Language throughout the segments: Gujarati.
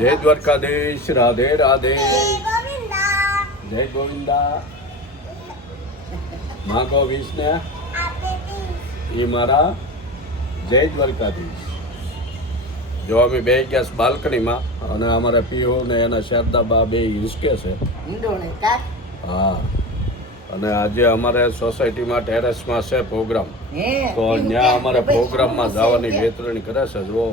જય દ્વારકાધીશ. રાધે રાધે. જય ગોવિંદા. માગો વિષ્ણુ એ મારા જય દ્વારકાધીશ. જો અમે બે ગયા બાલ્કનીમાં અને અમારા પીઓ ને એના શારદાબા બે હિંચકે છે. હા, અને આજે અમારે સોસાયટીમાં ટેરેસમાં છે પ્રોગ્રામ, તો ત્યાં અમારે પ્રોગ્રામમાં જવાની વેતરણી કરે છે. જો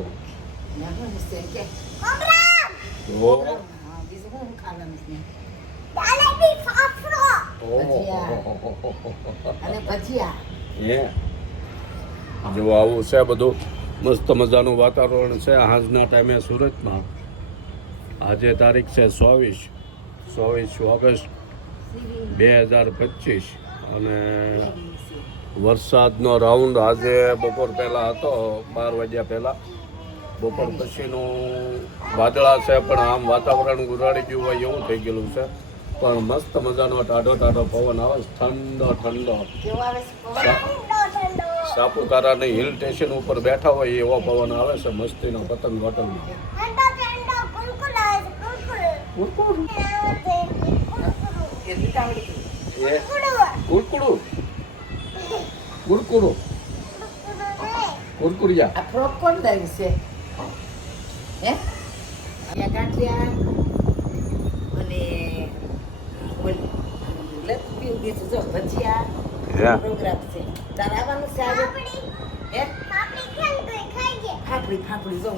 જો આવું છે બધું. મસ્ત મજાનું વાતાવરણ છે આજના ટાઈમે સુરતમાં. આજે તારીખ છે 24 ઓગસ્ટ 2025 અને વરસાદનો રાઉન્ડ આજે બપોર પહેલાં હતો, 12 વાગ્યા પહેલાં. બપોર પછીનું વાદળા છે, પણ આમ વાતાવરણ ઉરાડી ગયું હોય એવું થઈ ગયેલું છે. પણ મસ્ત મજાનો ટાઢો પવન આવે છે, ઠંડો. સાપુતારાની હિલ સ્ટેશન ઉપર બેઠા હોય એવો પવન આવે છે, મસ્તીનો પતંગ હોટલમાં. કુરકુરિયા ફ્રોક કોણ લાવ્યું છે? હે ગાંઠિયા અને ભજીયા પ્રોગ્રામ છે. તારે આવવાનું છે આજે? હે ફાફડી જોઉં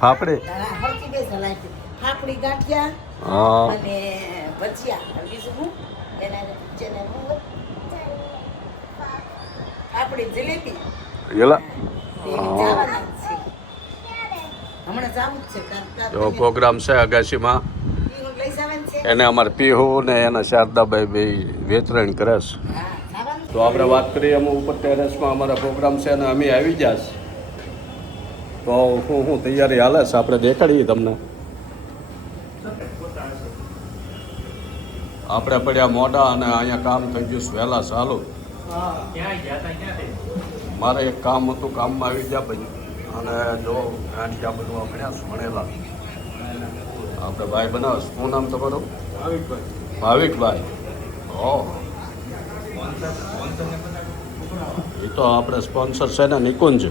ફાફડી હરકી બે સલાઈ ફાફડી ગાંઠિયા અને ભજીયા. બીજું હું એના જેને ફાફડી જલેબી જો પ્રોગ્રામ છે અગાશીમાં. એને અમારે પીહુ ને એના શારદાભાઈ બે વેતરણ કરે છે. તો આપણે વાત કરીએ અમે ઉપર ટેરેસમાં અમારા પ્રોગ્રામ છે અને અમે આવી ગયા છે. તો હું તૈયારી હાલે છે આપણે દેખાડીએ તમને. આપણે પડ્યા મોઢા અને અહીંયા કામ થઈ ગયું વહેલા ચાલુ. મારે એક કામ હતું, કામમાં આવી ગયા ભાઈ. અને જો ગાંઠિયા બનવા મળ્યા ભણેલા આપણે ભાઈ બનાવે. શું નામ તમારું? ભાવિકભાઈ. ઓહ, એ તો આપણે સ્પોન્સર છે ને નિકુંજ.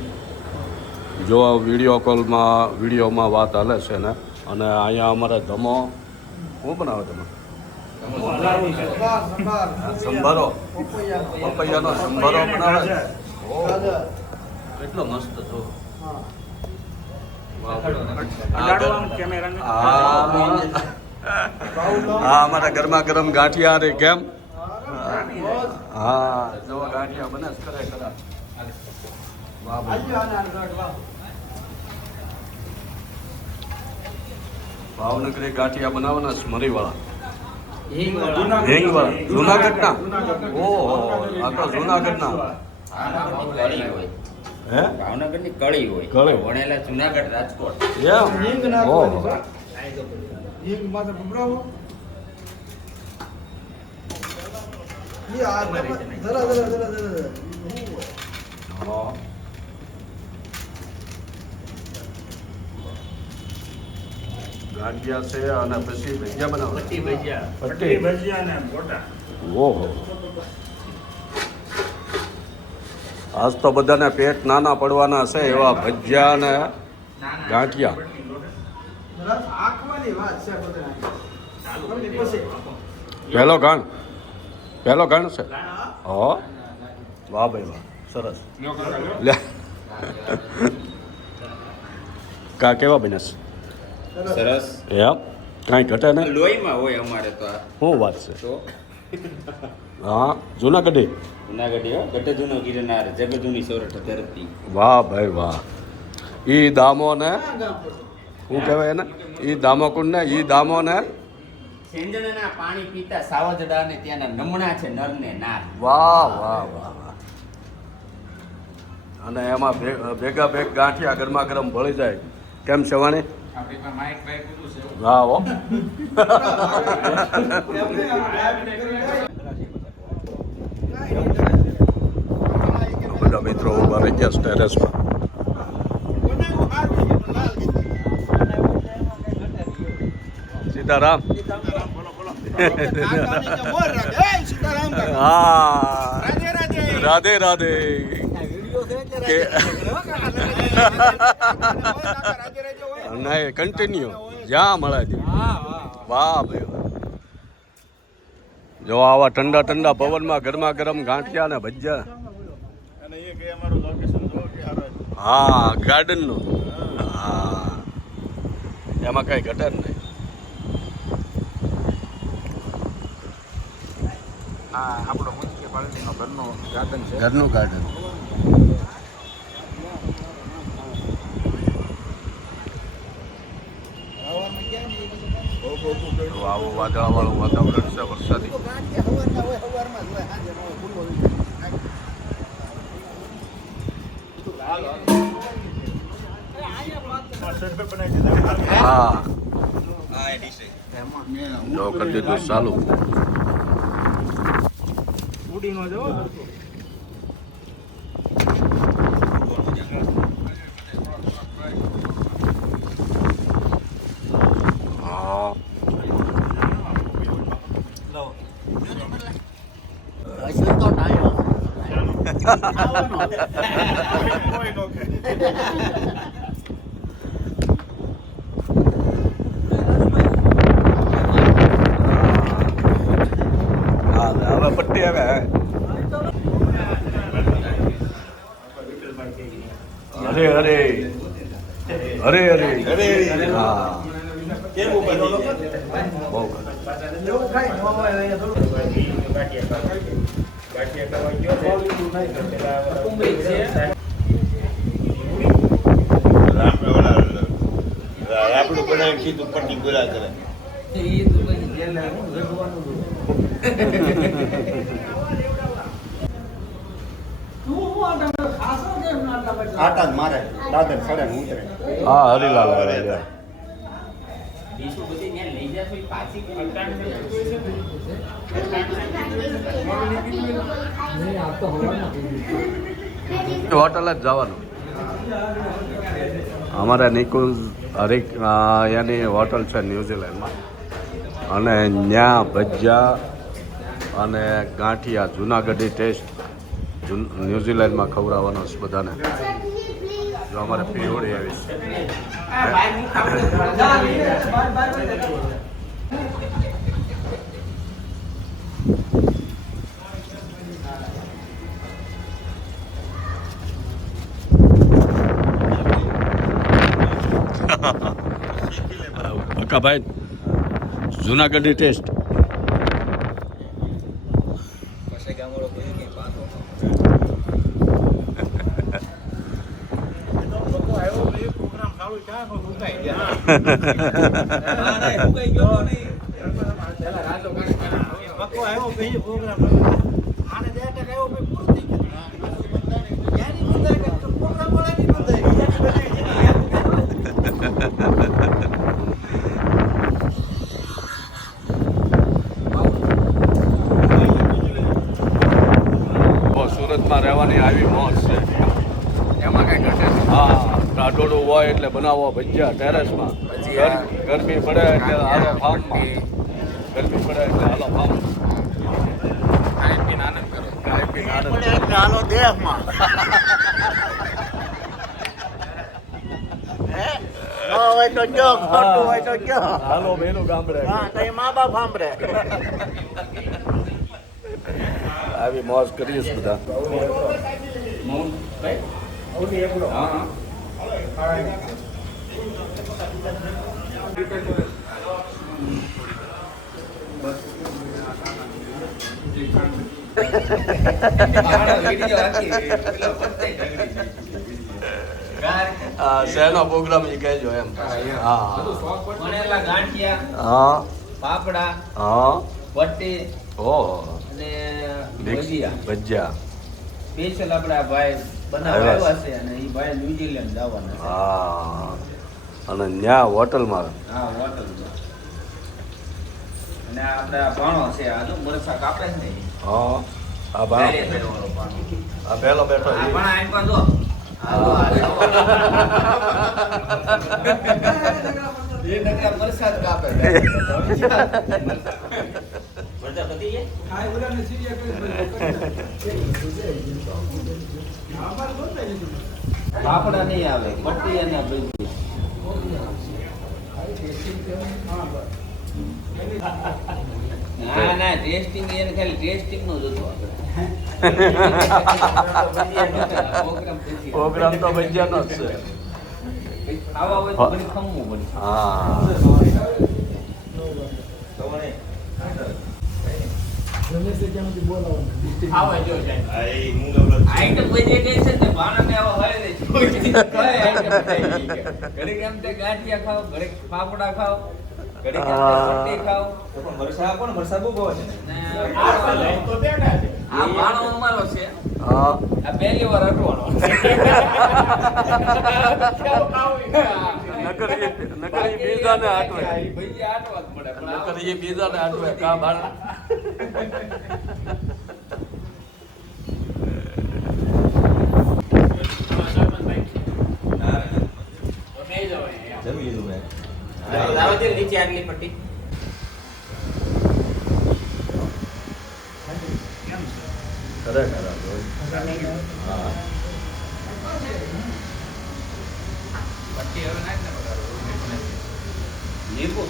જો વિડીયોમાં વાત હાલે છે ને. અને અહીંયા અમારે ધમો શું બનાવે તમે? સંભારો, પપૈયાનો સંભારો બનાવે. કેટલો મસ્ત છો. હા, અમારા ગરમા ગરમ ગાંઠિયા રે કેમ? હા, જો ગાંઠિયા બને કરે ખરા. ભાવનગરી ગાંઠિયા બનાવવાના સ્મરીવાળા જુનાગઢના. ઓહો, આ તો જુનાગઢના. હે, ભાવનગરની કળી હોય, વણેલા જુનાગઢ રાજકોટ. ગાંઠિયા છે અને પછી ભજીયા બનાવો. પટ્ટી ભજીયા ને ગોટા. ઓહો, આજ તો બધાને પેટ નાના પડવાના છે એવા ભજીયા ને ગાંઠિયા. પહેલો ઘાણ છે. હો, વાહ ભાઈ વાહ, સરસ. લે કેવા બન્યા? સરસ. એમ કાંઈ ઘટે ને? લોહીમાં હોય અમારે તો. શું વાત છે? હા, જુનાગઢી. જુનાગઢી ગઢ જૂનો ગિરનાર, જગજૂની સોરઠ ધરતી. વાહ ભાઈ વાહ. ઈ દામો ને શું કહેવાય એને? ઈ દામો કુંડ ને ઈ દામો ને સેંજણના પાણી પીતા સાવજડા ને ત્યાંના નમણા છે નર ને નાર. વાહ. અને એમાં ભેગા ગાંઠિયા ગરમા ગરમ ભળી જાય. કેમ શવાણી? હા હો. બધા મિત્રો ઉભા રહી ગયા ટેરેસમાં. સીતારામ હા રાધે રાધે નહીં કન્ટિન્યુ જ્યાં મળે છે વાહ ભાઈ વાહ. જો આવા ઠંડા ઠંડા પવનમાં ગરમા ગરમ ગાંઠિયા ને ભજીયા હા ગાર્ડનનું હા એમાં કઈ ઘટે જ નહીં આપણો મ્યુનિસિપાલિટીનો ઘરનું ગાર્ડન છે. ઘરનું ગાર્ડન આવું વાદળાવાળું વાતાવરણ છે વરસાદી હા જો કરી દીધું ચાલુ હા હવે પટ્ટી આવે અરે અરે અરે અરે હા બહુ આપણું બનાવી સીધું પટ્ટી ગોળા કરે. આટા જ મારે દાદર સડે ને ઉતરે. હા હરીલાલ આવે છે. ડીશું બધી ત્યાં લઈ જાશો, ઈ પાછી હોટલ જ જવાનું અમારા નિકુંજ હરિક એની હોટલ છે ન્યુઝીલેન્ડમાં અને ત્યાં ભજીયા અને ગાંઠિયા જુનાગઢી ટેસ્ટ ન્યુઝીલેન્ડમાં ખવડાવવાનો છે બધાને જો અમારે પીવડી આવી ભાઈ જુનાગઢી ટેસ્ટ સુરતમાં રહેવાની આવી મોજ છે એમાં કઈ ઘટે નહીં. હા ટાઢોળું હોય એટલે બનાવો ભજીયા ટેરેસમાં ગરમી પડે એટલે હાલો ફાર્મમાં ગરમી પડે એટલે હાલો ફાર્મ ખાઈ પીને આનંદ કરો. ખાઈ પીને આનંદ હાલો દેહમાં. હોય તો કયો, ખોટું હોય તો કયો. હાલો બેનું ગામડે હા તો એ મા બાપ સાંભળે. આવી મોજ કરીએ છીએ બધા હા શહેરનો પ્રોગ્રામ એ કહેજો એમ હા વણેલા ગાંઠિયા, હા પાપડા, હા વટ્ટી ઓહો અને ભજીયા ભજીયા સ્પેશિયલ આપણા ભાઈ બનાવવા આવ્યા છે અને એ ભાઈ ન્યુઝીલેન્ડ જવાના છે. હા અને ત્યાં હોટલમાં હા હોટલમાં. અને આ આપણા ભાણો છે આ જો મરસા કાપે છે ને ઈ. હા આ ભાણો વાળો ભાણો. આ પહેલો બેઠો આ ઈ. ભાણા આમ પણ જો. આ જો, આ જો. મરચાં જ કાપે છે. મરચાં પતી ગયા? પાપડા નહીં આવે, મટી અને ભજી. ના ટેસ્ટિંગ એને ખાલી ટેસ્ટિંગ નો જ હતો પ્રોગ્રામ તો ભજીયાનો જ છે. ખાવા હોય તો ઘણી ખમવું પડે. હા આઈટમ બધી કઈ છે ને ભાણાને આવા હોય ને કોઈ આઈટમ થઈ ગઈ. ઘડીક એમ તે ગાંઠિયા ખાઓ, ઘડીક ફાફડા ખાઓ, ઘડીક એમ તે રોટી ખાઓ. પણ વરસાદ બહુ બહુ છે ને આ ભાણો અમારો છે. હા આ પહેલી વાર અટવાનો. નકર એ બીજાને આટવે. ભજીયા આટવા જ પડે. પણ નકર એ બીજાને આટવે કા બાળ. નીચે આગલી પટ્ટી ખરેખર હા પટ્ટી હવે નાખ ને લીંબુ